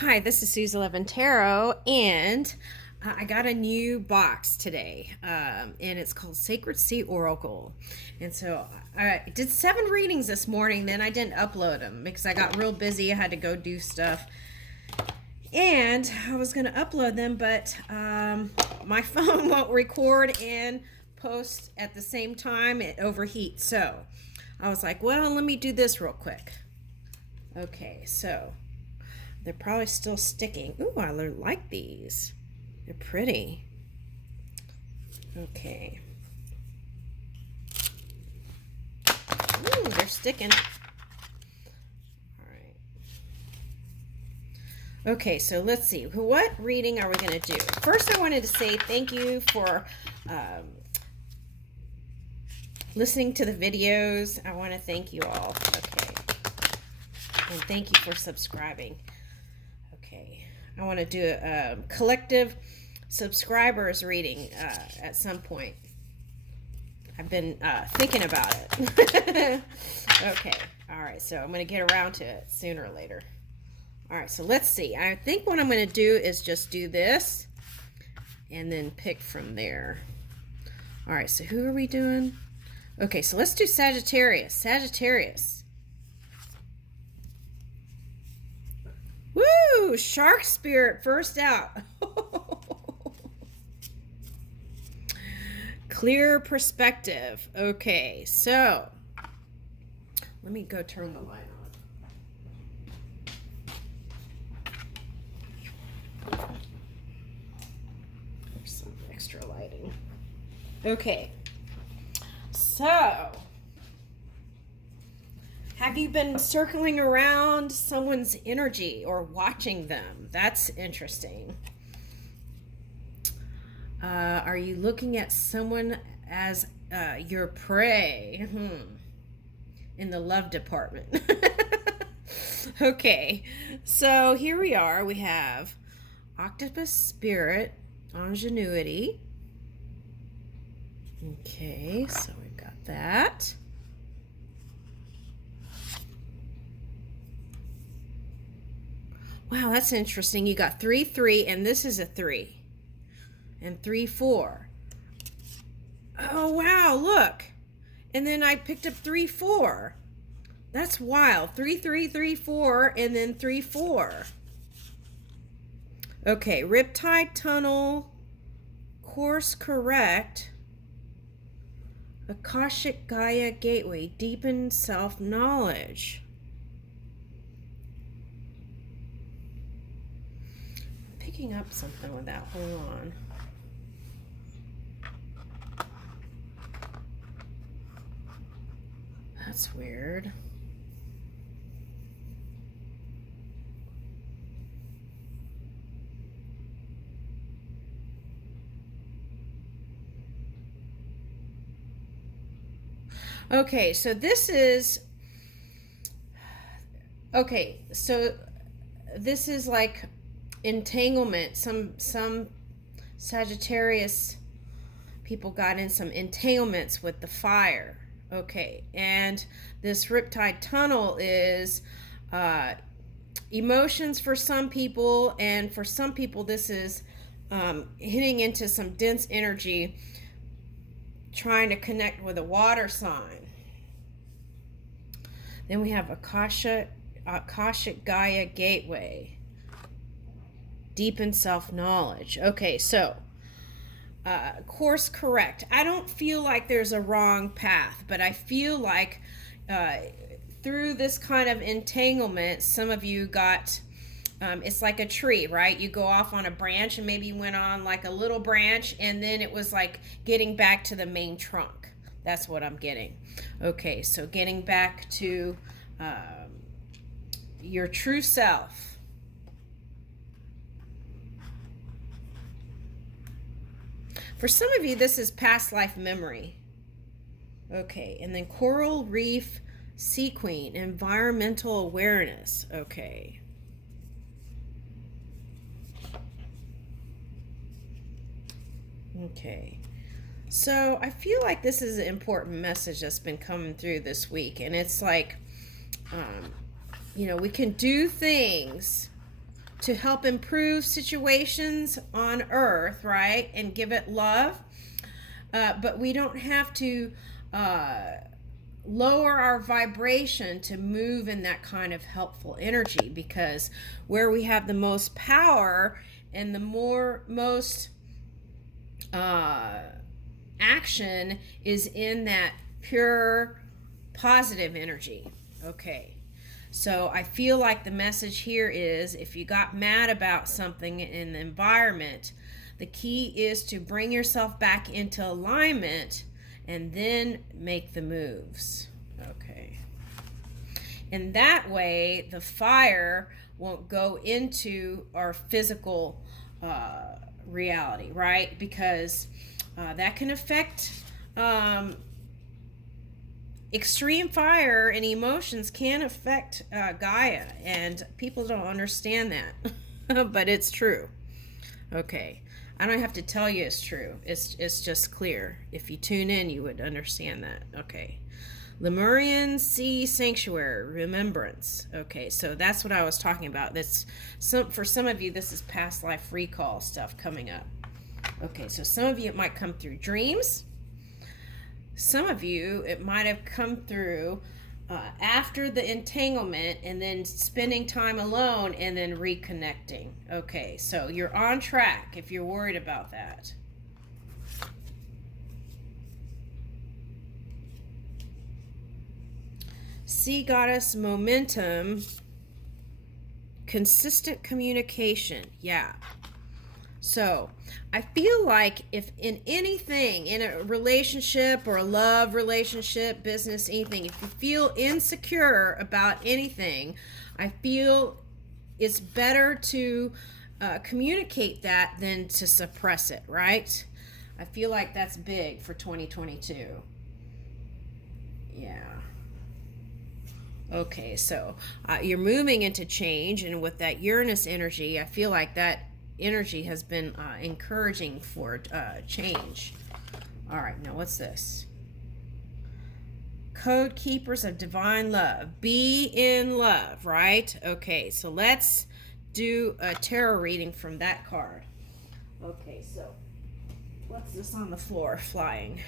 Hi, this is Susie Levin Tarot, and I got a new box today, and it's called Sacred Sea Oracle. And so I did 7 readings this morning, then I didn't upload them because I got real busy. I had to go do stuff, and I was going to upload them, but my phone won't record and post at the same time. It overheats. So I was like, well, let me do this real quick. Okay, so they're probably still sticking. Ooh, I like these. They're pretty. Okay. Ooh, they're sticking. All right. Okay, so let's see. What reading are we going to do? First, I wanted to say thank you for listening to the videos. I want to thank you all. Okay. And thank you for subscribing. Okay, I want to do a collective subscribers reading at some point. I've been thinking about it. Okay, all right, so I'm going to get around to it sooner or later. All right, so let's see. I think what I'm going to do is just do this and then pick from there. All right, so who are we doing? Okay, so let's do Sagittarius. Sagittarius. Woo! Shark spirit first out. Clear perspective. Okay, so let me go turn the light on. There's some extra lighting. Okay, so have you been circling around someone's energy or watching them? That's interesting. Are you looking at someone as your prey? In the love department. Okay, so here we are. We have octopus spirit, ingenuity. Okay, so we've got that. Wow, that's interesting. You got 3, 3, and this is a 3. And 3, 4. Oh, wow, look. And then I picked up 3, 4. That's wild. 3, 3, 3, 4, and then 3, 4. Okay, Riptide Tunnel, course correct. Akashic Gaia Gateway, deepen self-knowledge. Picking up something with that. Hold on. That's weird. Okay, so this is like entanglement. Some Sagittarius people got in some entanglements with the fire. Okay, and this Riptide Tunnel is emotions for some people, and for some people this is hitting into some dense energy, trying to connect with a water sign. Then we have Akashic Gaia Gateway, deepen self-knowledge. Okay, so course correct. I don't feel like there's a wrong path, but I feel like through this kind of entanglement, some of you got, it's like a tree, right? You go off on a branch and maybe you went on like a little branch, and then it was like getting back to the main trunk. That's what I'm getting. Okay, so getting back to your true self. For some of you, this is past life memory. Okay, and then coral reef sea queen, environmental awareness. Okay. Okay. So I feel like this is an important message that's been coming through this week, and it's like, we can do things to help improve situations on earth, right? And give it love. But we don't have to lower our vibration to move in that kind of helpful energy, because where we have the most power and the most action is in that pure positive energy. Okay. So I feel like the message here is, if you got mad about something in the environment, the key is to bring yourself back into alignment and then make the moves. Okay. And that way, the fire won't go into our physical reality, right? Because that can affect extreme fire, and emotions can affect Gaia, and people don't understand that. But it's true. Okay. I don't have to tell you it's true. It's just clear. If you tune in, you would understand that. Okay. Lemurian Sea Sanctuary, Remembrance. Okay, so that's what I was talking about. For some of you, this is past life recall stuff coming up. Okay, so some of you, it might come through dreams. Some of you, it might have come through after the entanglement, and then spending time alone and then reconnecting. Okay, so you're on track if you're worried about that. Sea Goddess Momentum, consistent communication. Yeah. So I feel like if in anything, in a relationship or a love relationship, business, anything, if you feel insecure about anything, I feel it's better to communicate that than to suppress it, right? I feel like that's big for 2022. Yeah. Okay, so you're moving into change, and with that Uranus energy, I feel like that energy has been encouraging for change. All right, now what's this? Code Keepers of Divine Love. Be in love, right? Okay, so let's do a tarot reading from that card. Okay, so what's this on the floor flying?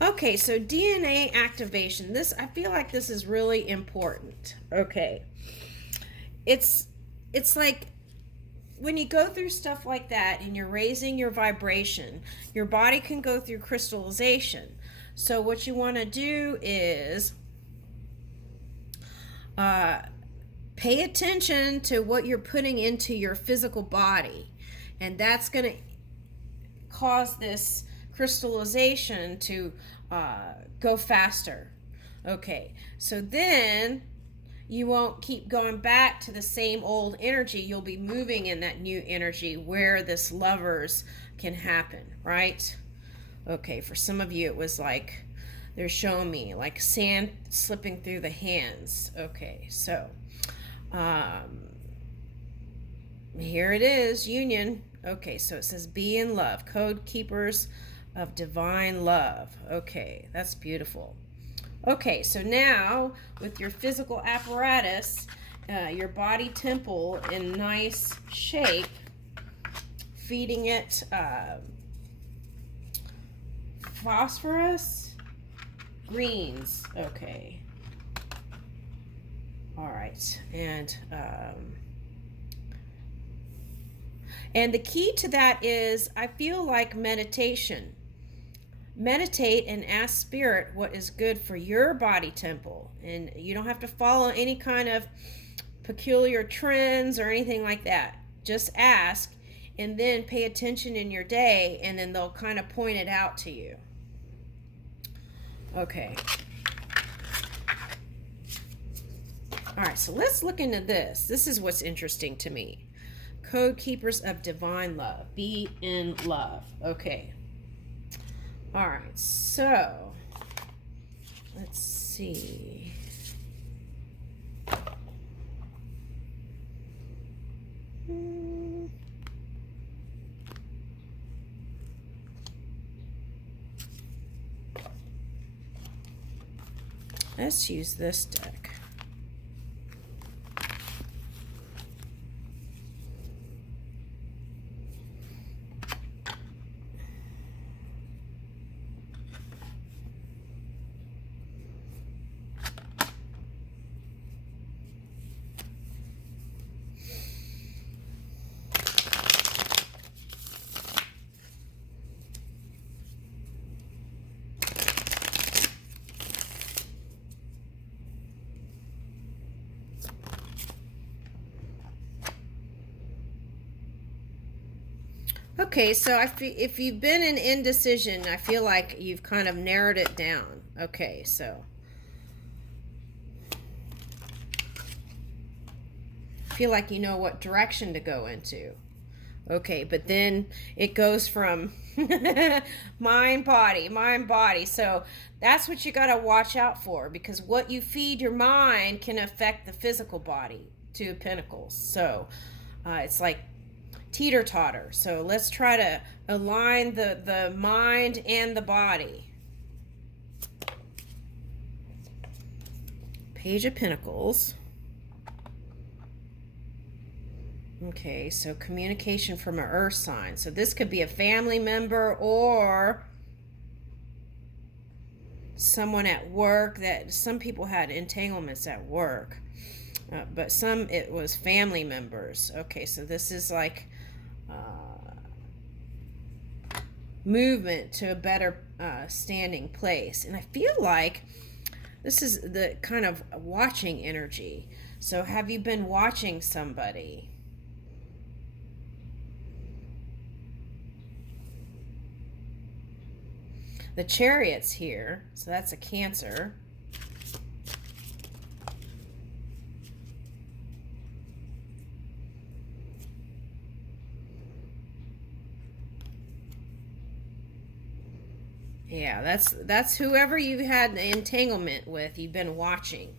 Okay, so DNA activation. I feel like this is really important. Okay. It's like when you go through stuff like that and you're raising your vibration, your body can go through crystallization. So what you want to do is pay attention to what you're putting into your physical body, and that's going to cause this crystallization to go faster. Okay, so then you won't keep going back to the same old energy. You'll be moving in that new energy where this lovers can happen, right? Okay, for some of you it was like they're showing me like sand slipping through the hands. Okay, so here it is, union. Okay, so it says be in love, Code Keepers of Divine Love. Okay, that's beautiful. Okay, so now with your physical apparatus, your body temple in nice shape, feeding it phosphorus greens. Okay. All right, and the key to that is, I feel like meditation. Meditate and ask Spirit what is good for your body temple. And you don't have to follow any kind of peculiar trends or anything like that. Just ask, and then pay attention in your day, and then they'll kind of point it out to you. Okay. All right, so let's look into this. This is what's interesting to me. Code Keepers of Divine Love. Be in love. Okay. All right, so let's see. Let's use this deck. Okay, so if you've been in indecision, I feel like you've kind of narrowed it down. Okay, so I feel like you know what direction to go into. Okay, but then it goes from mind, body, mind, body. So that's what you got to watch out for, because what you feed your mind can affect the physical body. Two of Pentacles. So it's like teeter-totter. So let's try to align the mind and the body. Page of Pentacles. Okay, so communication from an earth sign. So this could be a family member or someone at work. That some people had entanglements at work, but some it was family members. Okay, so this is like movement to a better standing place. And I feel like this is the kind of watching energy. So have you been watching somebody? The Chariot's here, so that's a Cancer. Yeah, that's whoever you had an entanglement with, you've been watching.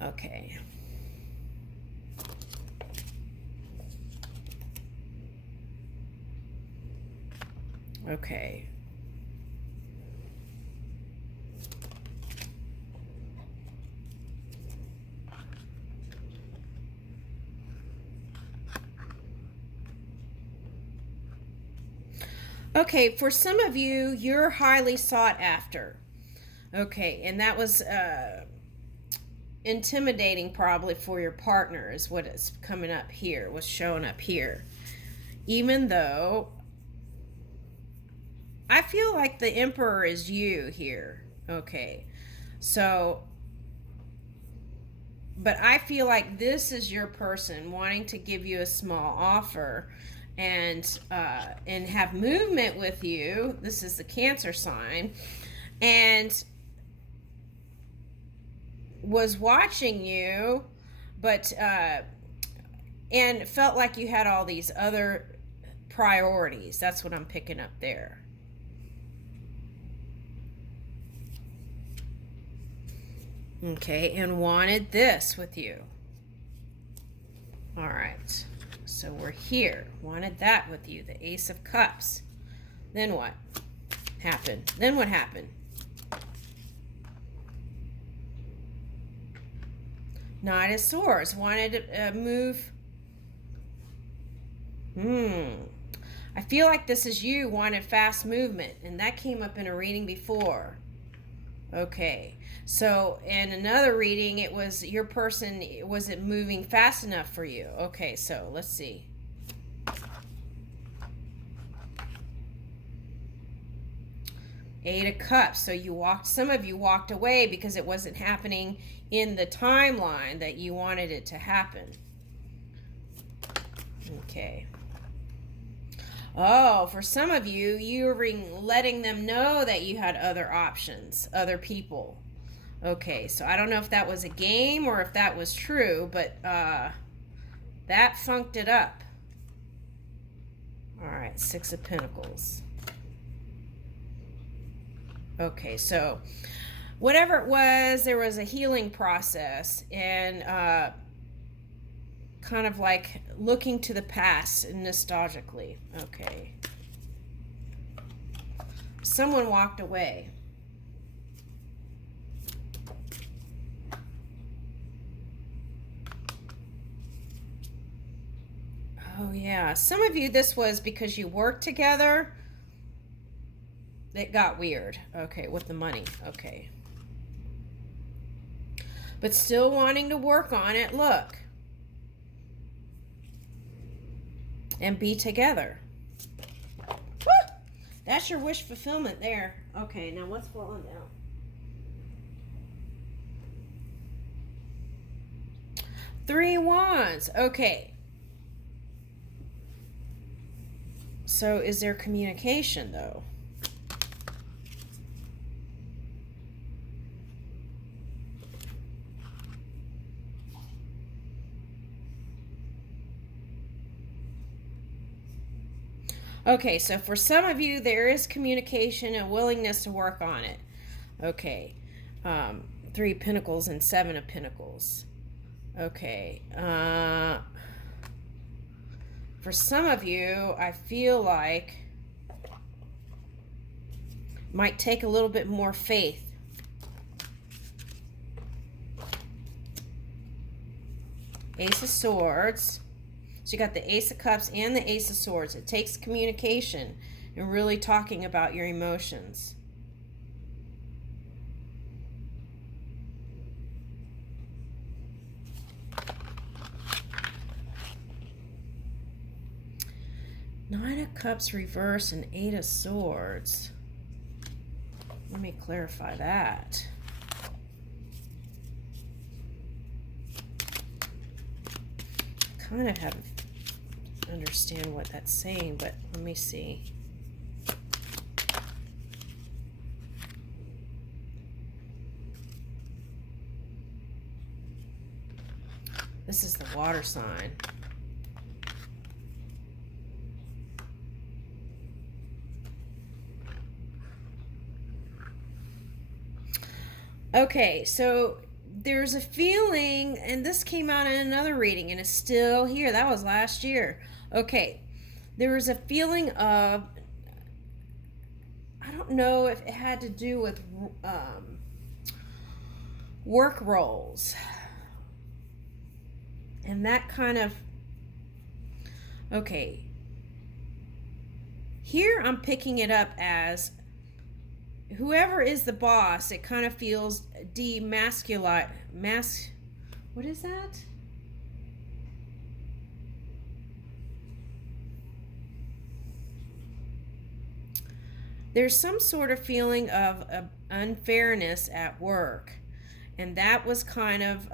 Okay. Okay. Okay, for some of you, you're highly sought after. Okay, and that was intimidating probably for your partner is what is coming up here, what's showing up here. Even though I feel like the Emperor is you here. Okay, so, but I feel like this is your person wanting to give you a small offer and have movement with you. This is the Cancer sign, and was watching you, but and felt like you had all these other priorities. That's what I'm picking up there. Okay, and wanted this with you. All right, so we're here. Wanted that with you, the Ace of Cups. Then what happened? Then what happened? Knight of Swords. Wanted to move. I feel like this is you wanted fast movement, and that came up in a reading before. Okay, so in another reading, it was your person, was it moving fast enough for you? Okay, so let's see. Eight of Cups. So you walked, some of you walked away because it wasn't happening in the timeline that you wanted it to happen. Okay. Oh, for some of you, you were letting them know that you had other options, other people. Okay, so I don't know if that was a game or if that was true, but that funked it up. All right, Six of Pentacles. Okay, so whatever it was, there was a healing process, and kind of like looking to the past nostalgically. Okay. Someone walked away. Oh yeah, some of you, this was because you worked together. It got weird. Okay, with the money. Okay. But still wanting to work on it. Look. And be together. Woo! That's your wish fulfillment there. Okay, now what's falling down? Three Wands. Okay. So is there communication though? Okay, so for some of you, there is communication and willingness to work on it. Okay, 3 of Pentacles and 7 of Pentacles. Okay, for some of you, I feel like might take a little bit more faith. Ace of Swords. So you got the Ace of Cups and the Ace of Swords. It takes communication and really talking about your emotions. Nine of Cups reverse and 8 of Swords. Let me clarify that. Kind of have understand what that's saying, but let me see. This is the water sign. Okay, so there's a feeling, and this came out in another reading, and it's still here. That was last year. Okay, there was a feeling of, I don't know if it had to do with work roles. And that kind of, okay. Here I'm picking it up as whoever is the boss, it kind of feels demasculate. What is that? There's some sort of feeling of unfairness at work. And that was kind of,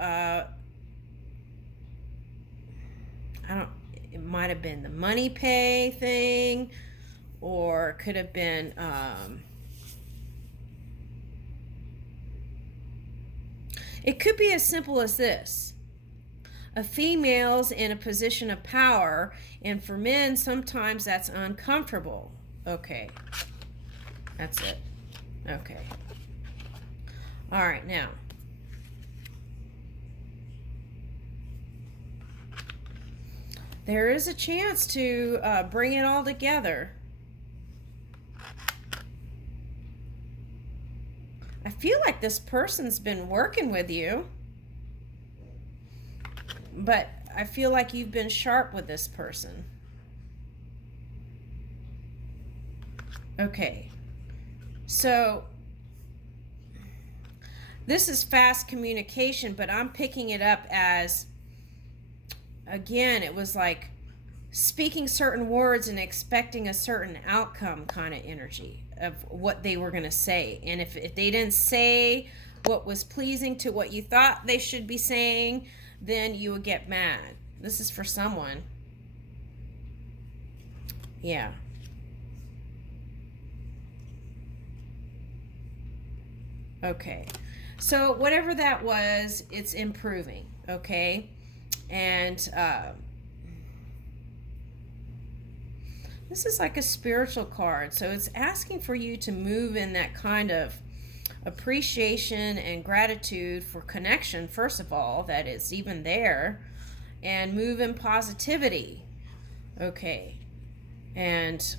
it might have been the money pay thing, or it could have been, it could be as simple as this. A female's in a position of power, and for men, sometimes that's uncomfortable. Okay. That's it. Okay. All right, now. There is a chance to bring it all together. I feel like this person's been working with you, but I feel like you've been sharp with this person. Okay. So this is fast communication, but I'm picking it up as, again, it was like speaking certain words and expecting a certain outcome kind of energy of what they were going to say. And if they didn't say what was pleasing to what you thought they should be saying, then you would get mad. This is for someone. Yeah. Okay, so whatever that was, it's improving, okay? And this is like a spiritual card, so it's asking for you to move in that kind of appreciation and gratitude for connection, first of all, that is even there, and move in positivity, okay? And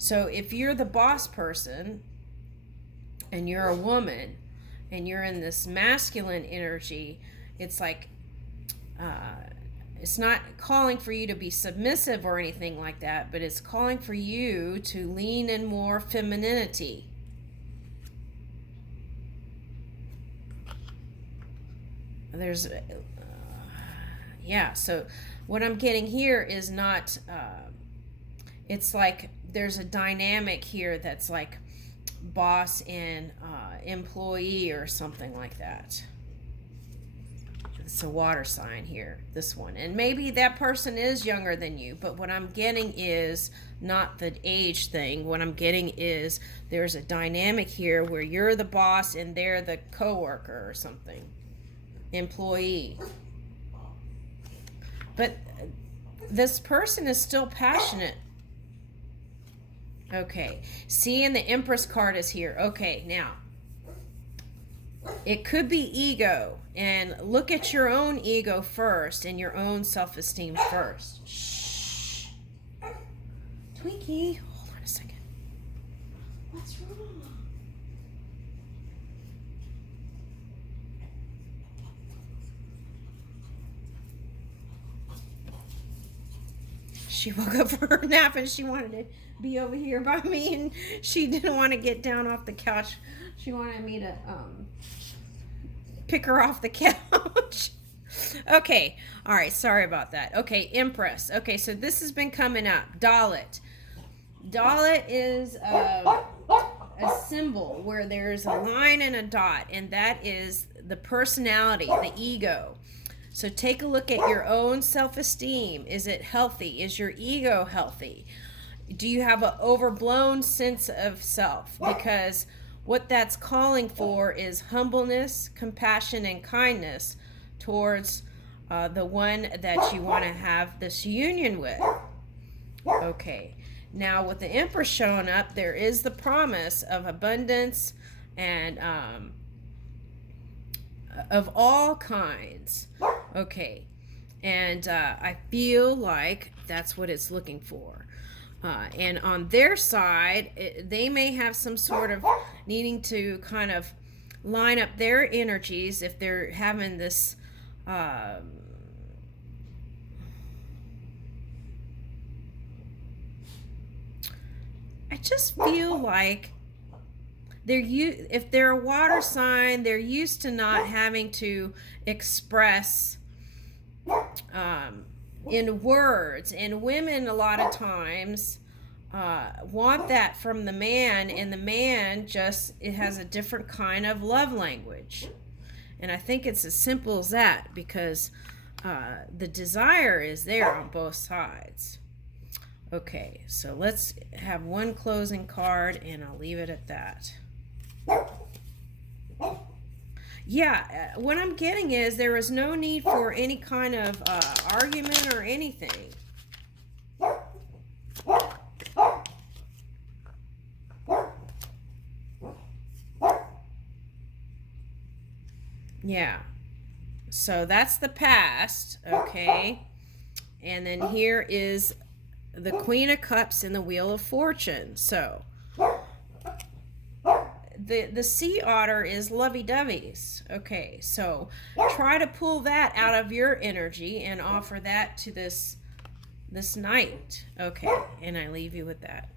so if you're the boss person and you're a woman and you're in this masculine energy, it's like, it's not calling for you to be submissive or anything like that, but it's calling for you to lean in more femininity. There's, yeah, so what I'm getting here is not, it's like there's a dynamic here that's like boss and employee or something like that. it's a water sign here, this one. And maybe that person is younger than you, but what I'm getting is not the age thing. What I'm getting is there's a dynamic here where you're the boss and they're the coworker or something, employee. But this person is still passionate. Okay, see, and the Empress card is here. Okay, now it could be ego, and look at your own ego first and your own self-esteem first. Shh. Twinkie, hold on a second. What's wrong? She woke up for her nap and she wanted to be over here by me, and she didn't want to get down off the couch. She wanted me to pick her off the couch. Okay, all right, sorry about that. Okay, Empress. Okay, so this has been coming up. Dalit. Dalit is a symbol where there's a line and a dot, and that is the personality, the ego. So take a look at your own self-esteem. Is it healthy? Is your ego healthy? Do you have an overblown sense of self? Because what that's calling for is humbleness, compassion, and kindness towards the one that you want to have this union with. Okay. Now, with the Empress showing up, there is the promise of abundance and of all kinds. Okay. And I feel like that's what it's looking for. And on their side, they may have some sort of needing to kind of line up their energies if they're having this I just feel like if they're a water sign, they're used to not having to express in words, and women a lot of times want that from the man, and the man it has a different kind of love language. And I think it's as simple as that, because the desire is there on both sides. Okay, so let's have one closing card, and I'll leave it at that. Yeah, what I'm getting is there is no need for any kind of argument or anything. Yeah, so that's the past, okay? And then here is the Queen of Cups and the Wheel of Fortune. So the sea otter is lovey-doveys. Okay, so try to pull that out of your energy and offer that to this knight. Okay, and I leave you with that.